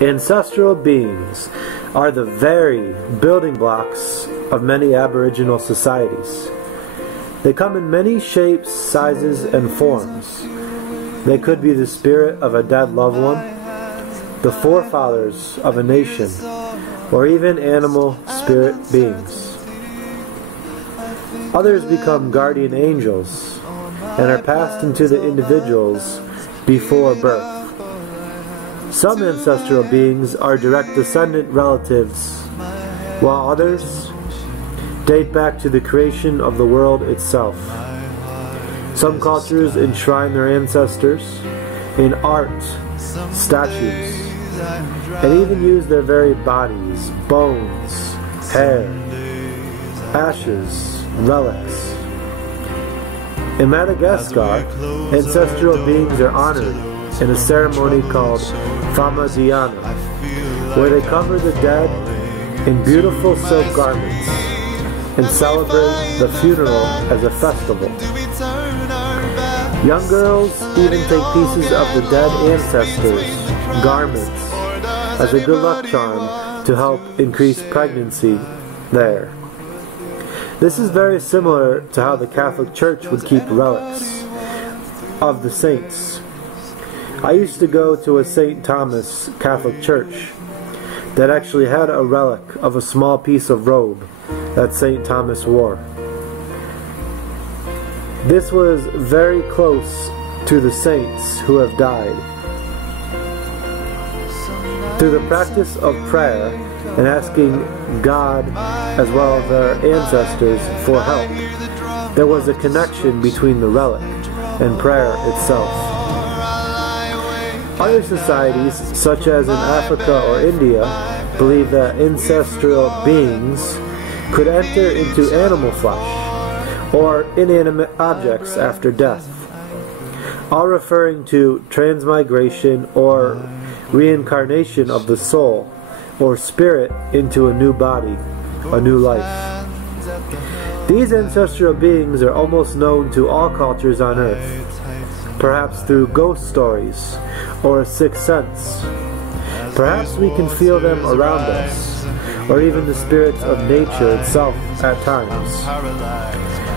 Ancestral beings are the very building blocks of many Aboriginal societies. They come in many shapes, sizes, and forms. They could be the spirit of a dead loved one, the forefathers of a nation, or even animal spirit beings. Others become guardian angels and are passed into the individuals before birth. Some ancestral beings are direct descendant relatives, while others date back to the creation of the world itself. Some cultures enshrine their ancestors in art, statues, and even use their very bodies, bones, hair, ashes, relics. In Madagascar, ancestral beings are honored in a ceremony called Famadiana, where they cover the dead in beautiful silk garments and celebrate the funeral as a festival. Young girls even take pieces of the dead ancestors' garments as a good luck charm to help increase pregnancy there. This is very similar to how the Catholic Church would keep relics of the saints. I used to go to a St. Thomas Catholic church that actually had a relic of a small piece of robe that St. Thomas wore. This was very close to the saints who have died. Through the practice of prayer and asking God as well as our ancestors for help, there was a connection between the relic and prayer itself. Other societies, such as in Africa or India, believe that ancestral beings could enter into animal flesh or inanimate objects after death, all referring to transmigration or reincarnation of the soul or spirit into a new body, a new life. These ancestral beings are almost known to all cultures on earth, perhaps through ghost stories or a sixth sense. Perhaps we can feel them around us, or even the spirits of nature itself at times.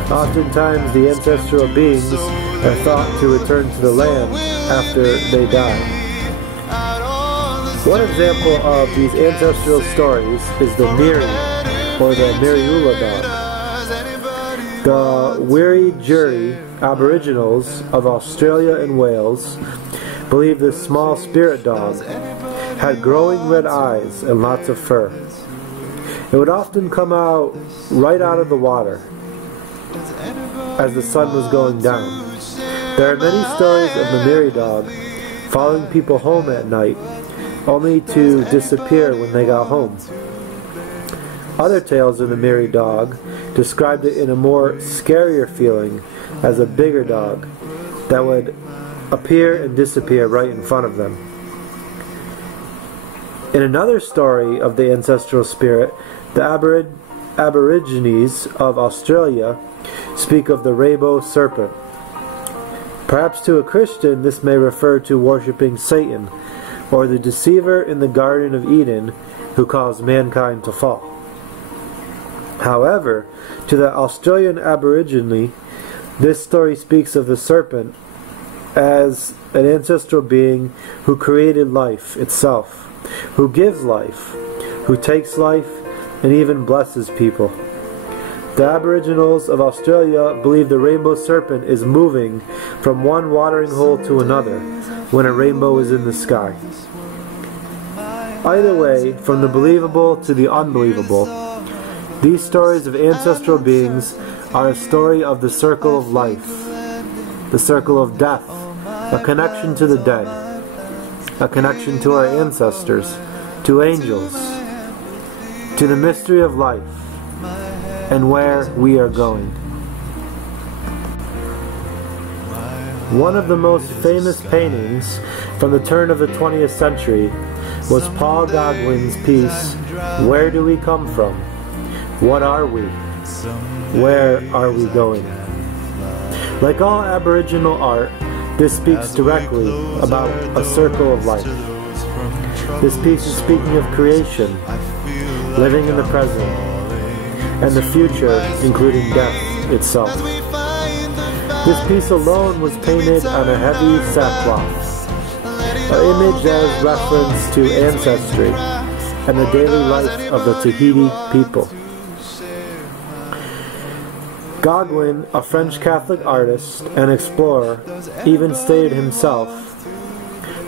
Oftentimes the ancestral beings are thought to return to the land after they die. One example of these ancestral stories is the Miri, or the Miriula dog. The Wiradjuri Aboriginals of Australia and Wales believe this small spirit dog had glowing red eyes and lots of fur. It would often come out right out of the water as the sun was going down. There are many stories of the Miri dog following people home at night, only to disappear when they got home. Other tales of the Miri dog described it in a more scarier feeling as a bigger dog that would appear and disappear right in front of them. In another story of the ancestral spirit, the Aborigines of Australia speak of the rainbow serpent. Perhaps to a Christian this may refer to worshipping Satan, or the deceiver in the Garden of Eden who caused mankind to fall. However, to the Australian Aborigine, this story speaks of the serpent as an ancestral being who created life itself, who gives life, who takes life, and even blesses people. The Aboriginals of Australia believe the rainbow serpent is moving from one watering hole to another when a rainbow is in the sky. Either way, from the believable to the unbelievable, these stories of ancestral beings are a story of the circle of life, the circle of death, a connection to the dead, a connection to our ancestors, to angels, to the mystery of life, and where we are going. One of the most famous paintings from the turn of the 20th century was Paul Gauguin's piece, Where Do We Come From? What Are We? Where Are We Going? Like all Aboriginal art, this speaks directly about a circle of life. This piece is speaking of creation, living in the present, and the future, including death itself. This piece alone was painted on a heavy sackcloth, an image that is reference to ancestry and the daily life of the Tahiti people. Gauguin, a French Catholic artist and explorer, even stated himself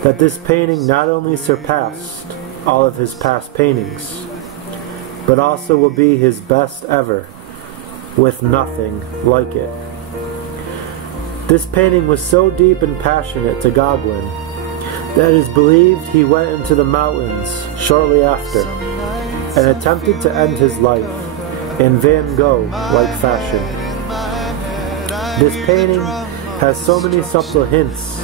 that this painting not only surpassed all of his past paintings, but also will be his best ever, with nothing like it. This painting was so deep and passionate to Gauguin that it is believed he went into the mountains shortly after and attempted to end his life in Van Gogh-like fashion. This painting has so many subtle hints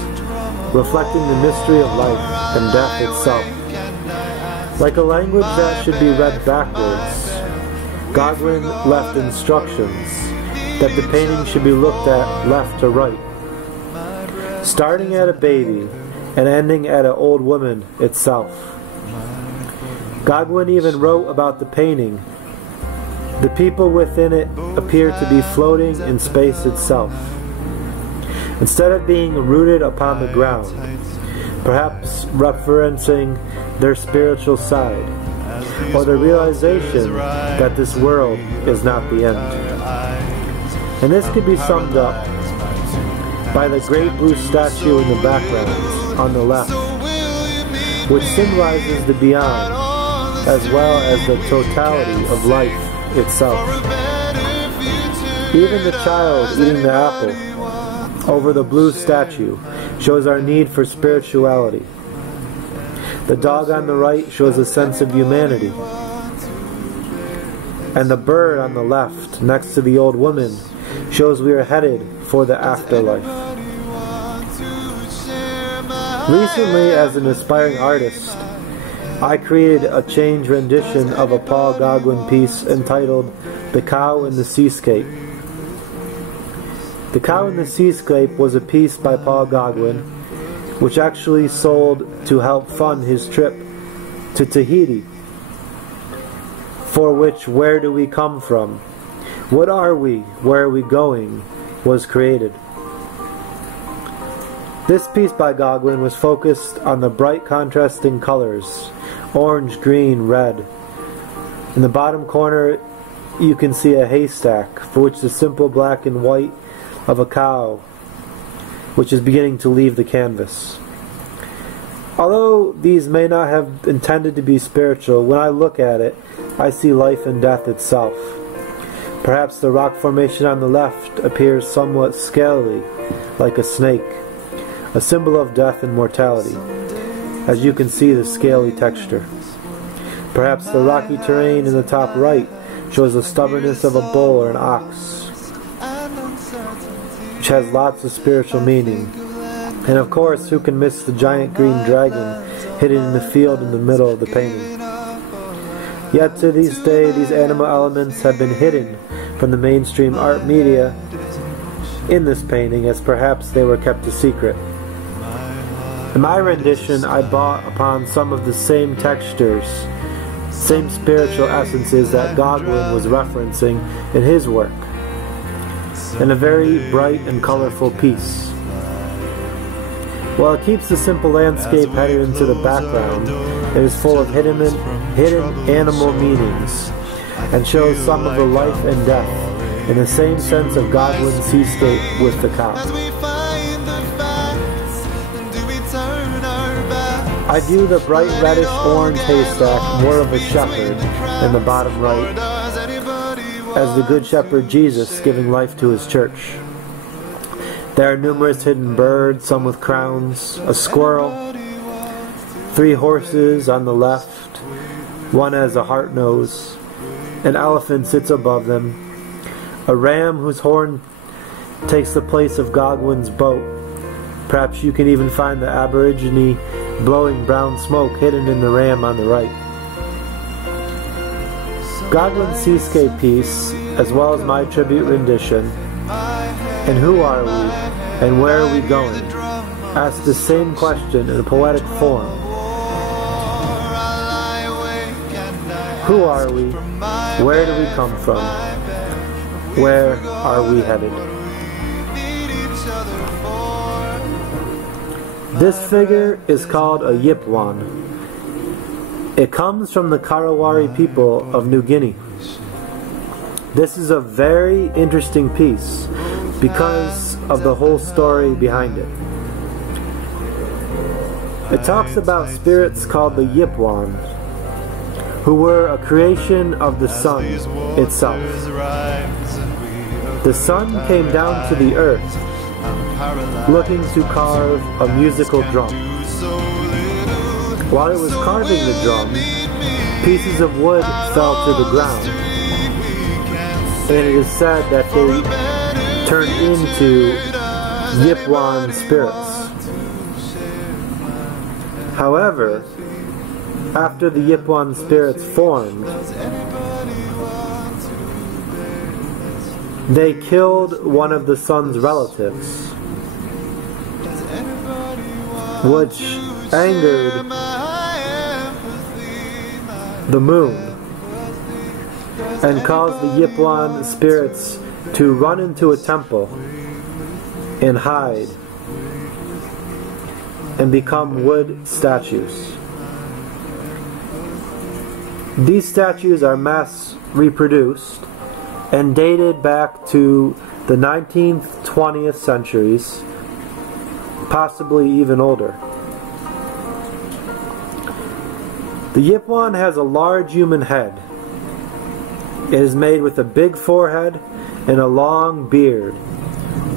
reflecting the mystery of life and death itself. Like a language that should be read backwards, Gauguin left instructions that the painting should be looked at left to right, starting at a baby and ending at an old woman itself. Gauguin even wrote about the painting. The people within it appear to be floating in space itself, instead of being rooted upon the ground, perhaps referencing their spiritual side, or the realization that this world is not the end. And this could be summed up by the great blue statue in the background on the left, which symbolizes the beyond as well as the totality of life itself. Even the child eating the apple over the blue statue shows our need for spirituality. The dog on the right shows a sense of humanity. And the bird on the left, next to the old woman, shows we are headed for the afterlife. Recently, as an aspiring artist, I created a change rendition of a Paul Gauguin piece entitled The Cow in the Seascape. The Cow in the Seascape was a piece by Paul Gauguin, which actually sold to help fund his trip to Tahiti, for which Where Do We Come From? What Are We? Where Are We Going? Was created. This piece by Gauguin was focused on the bright contrasting colors, orange, green, red. In the bottom corner you can see a haystack, for which the simple black and white of a cow, which is beginning to leave the canvas. Although these may not have intended to be spiritual, when I look at it, I see life and death itself. Perhaps the rock formation on the left appears somewhat scaly, like a snake, a symbol of death and mortality, as you can see the scaly texture. Perhaps the rocky terrain in the top right shows the stubbornness of a bull or an ox, which has lots of spiritual meaning. And of course, who can miss the giant green dragon hidden in the field in the middle of the painting? Yet to this day, these animal elements have been hidden from the mainstream art media in this painting, as perhaps they were kept a secret. In my rendition, I bought upon some of the same textures, same spiritual essences that Gauguin was referencing in his work, in a very bright and colorful piece. While it keeps the simple landscape headed into the background, it is full of hidden animal meanings, and shows some of the life and death in the same sense of Gauguin's Seascape with the cow. I view the bright reddish-orange haystack more of a shepherd in the bottom right, as the Good Shepherd Jesus giving life to his church. There are numerous hidden birds, some with crowns, a squirrel, 3 horses on the left, one has a heart nose, an elephant sits above them, a ram whose horn takes the place of Gauguin's boat. Perhaps you can even find the Aborigine blowing brown smoke hidden in the ram on the right. Gauguin's Seascape piece, as well as my tribute rendition, And Who Are We, and Where Are We Going, ask the same question in a poetic form. Who are we? Where do we come from? Where are we headed? This figure is called a Yipwon. It comes from the Karawari people of New Guinea. This is a very interesting piece because of the whole story behind it. It talks about spirits called the Yipwon, who were a creation of the sun itself. The sun came down to the earth looking to carve a musical drum. While it was carving the drum, pieces of wood fell to the ground, and it is said that they turned into Yipwon spirits. However, after the Yipwon spirits formed, they killed one of the sun's relatives, which angered the moon and caused the Yipwon spirits to run into a temple and hide and become wood statues. These statues are mass reproduced and dated back to the 19th, 20th centuries, possibly even older. The Yipwon has a large human head. It is made with a big forehead and a long beard,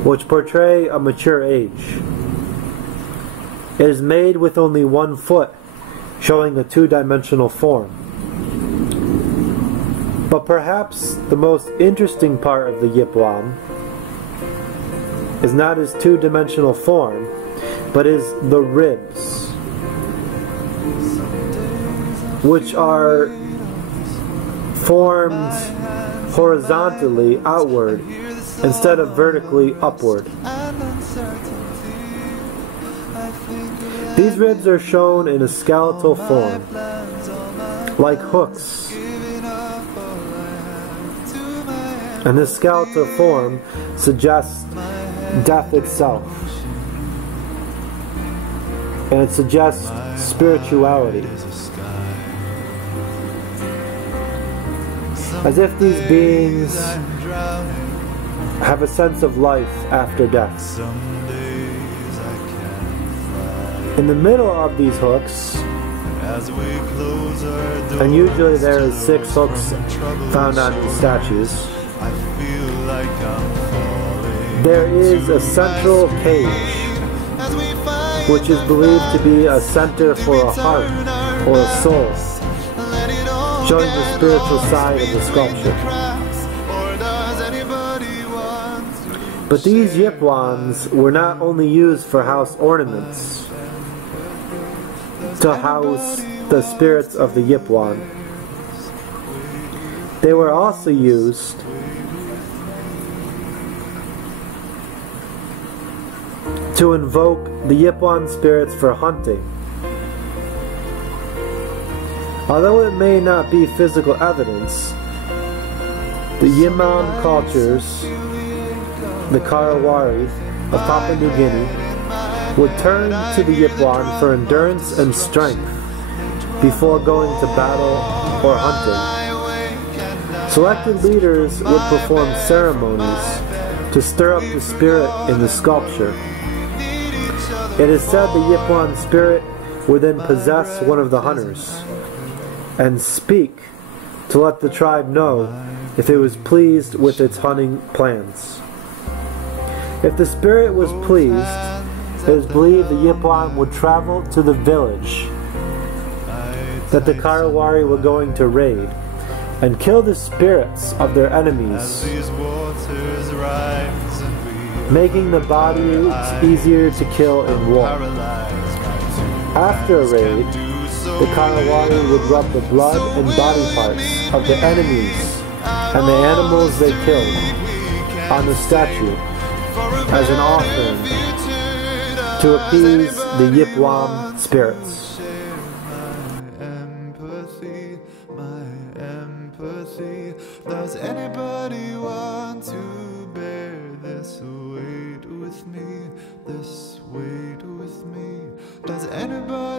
which portray a mature age. It is made with only 1 foot, showing a two-dimensional form. But perhaps the most interesting part of the Yipwon is not his two-dimensional form, but is the ribs, which are formed horizontally outward instead of vertically upward. These ribs are shown in a skeletal form, like hooks. And this skeletal form suggests death itself. And it suggests spirituality. As if these beings have a sense of life after death. In the middle of these hooks, and usually there is 6 hooks found on these statues, there is a central cage, which is believed to be a center for a heart or a soul, showing the spiritual side of the sculpture. But these Yipwons were not only used for house ornaments, to house the spirits of the Yipwon. They were also used to invoke the Yipwon spirits for hunting. Although it may not be physical evidence, the Yimam cultures, the Karawari of Papua New Guinea, would turn to the Yipwon for endurance and strength before going to battle or hunting. Selected leaders would perform ceremonies to stir up the spirit in the sculpture. It is said the Yipwon spirit would then possess one of the hunters and speak to let the tribe know if it was pleased with its hunting plans. If the spirit was pleased, it is believed the Yipwon would travel to the village that the Karawari were going to raid and kill the spirits of their enemies, making the bodies easier to kill in war. After a raid, the Karawari would rub the blood and body parts of the enemies and the animals they killed on the statue as an offering to appease the Yipwon spirits. sympathy, my empathy. Does anybody want to bear this weight with me? This weight with me? Does anybody